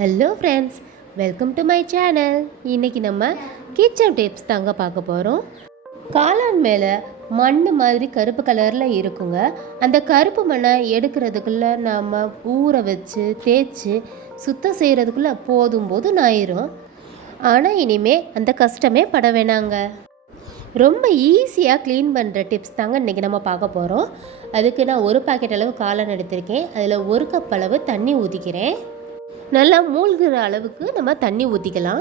Hello friends, welcome to my channel. இன்றைக்கி நம்ம kitchen tips தாங்க பார்க்க போகிறோம். காளான் மேலே மண் மாதிரி கருப்பு கலரில் இருக்குங்க. அந்த கருப்பு மண்ணை எடுக்கிறதுக்குள்ளே நாம் ஊற வச்சு தேய்ச்சி சுத்தம் செய்கிறதுக்குள்ளே போதும் ஆயிரும். ஆனால் இனிமேல் அந்த கஷ்டமே பட வேணாங்க. ரொம்ப ஈஸியாக க்ளீன் பண்ணுற டிப்ஸ் தாங்க இன்றைக்கி நம்ம பார்க்க போகிறோம். அதுக்கு நான் ஒரு பாக்கெட் அளவு காளான் எடுத்திருக்கேன். அதில் ஒரு கப் அளவு தண்ணி ஊற்றிக்கிறேன். நல்லா மூழ்கிற அளவுக்கு நம்ம தண்ணி ஊற்றிக்கலாம்.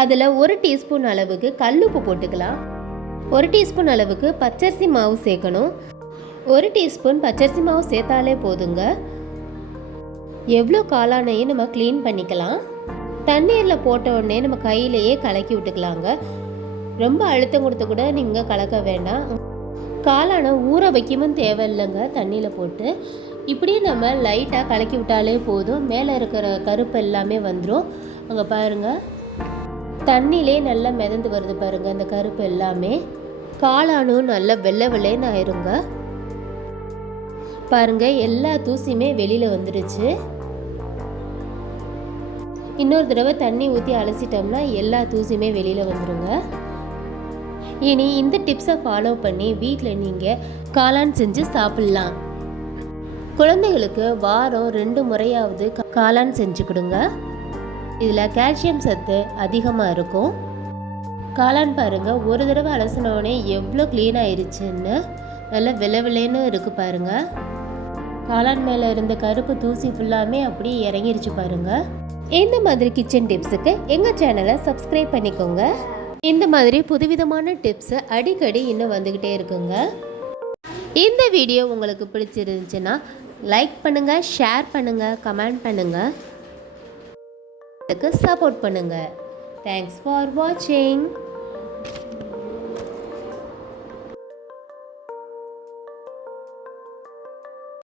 அதில் 1 டீஸ்பூன் அளவுக்கு கல்லுப்பு போட்டுக்கலாம். 1 டீஸ்பூன் அளவுக்கு பச்சரிசி மாவு சேர்க்கணும். 1 டீஸ்பூன் பச்சரிசி மாவு சேர்த்தாலே போதுங்க. எவ்வளோ காளானையும் நம்ம க்ளீன் பண்ணிக்கலாம். தண்ணீரில் போட்ட உடனே நம்ம கையிலேயே கலக்கி விட்டுக்கலாங்க. ரொம்ப அழுத்தம் கொடுத்து கூட நீங்கள் கலக்க வேண்டாம். காளானை ஊற வைக்கவும் தேவையில்லைங்க. தண்ணியில் போட்டு இப்படியே நம்ம லைட்டாக கலக்கி விட்டாலே போதும். மேலே இருக்கிற கருப்பு எல்லாமே வந்துடும். அங்கே பாருங்கள், தண்ணியிலே நல்லா மிதந்து வருது பாருங்கள். அந்த கருப்பு எல்லாமே காளானும் நல்லா வெள்ளை வெள்ளைன்னு ஆயிருங்க. பாருங்கள், எல்லா தூசியுமே வெளியில் வந்துடுச்சு. இன்னொரு தடவை தண்ணி ஊற்றி அலசிட்டோம்னா எல்லா தூசியுமே வெளியில் வந்துடுங்க. இனி இந்த டிப்ஸை ஃபாலோ பண்ணி வீட்டில் நீங்கள் காளான் செஞ்சு சாப்பிட்லாம். குழந்தைகளுக்கு வாரம் 2 முறையாவது காளான் செஞ்சு கொடுங்க. இதில் கால்சியம் சத்து அதிகமாக இருக்கும். காளான் பாருங்கள், ஒரு தடவை அலசினோடனே எவ்வளோ க்ளீன் ஆயிடுச்சுன்னு நல்லா வெள்ளை இருக்குது பாருங்கள். காளான் மேலே இருந்த கருப்பு தூசி ஃபுல்லாமே அப்படியே இறங்கிருச்சு பாருங்கள். இந்த மாதிரி கிச்சன் டிப்ஸுக்கு எங்கள் சேனலை சப்ஸ்கிரைப் பண்ணிக்கோங்க. இந்த மாதிரி புதுவிதமான டிப்ஸு அடிக்கடி இன்னும் வந்துக்கிட்டே இருக்குங்க. இந்த வீடியோ உங்களுக்கு பிடிச்சிருந்துச்சுன்னா லைக் பண்ணுங்கள், ஷேர் பண்ணுங்கள், கமெண்ட் பண்ணுங்கள், அதுக்கு சப்போர்ட் பண்ணுங்கள். தேங்க்ஸ் ஃபார் வாட்சிங்.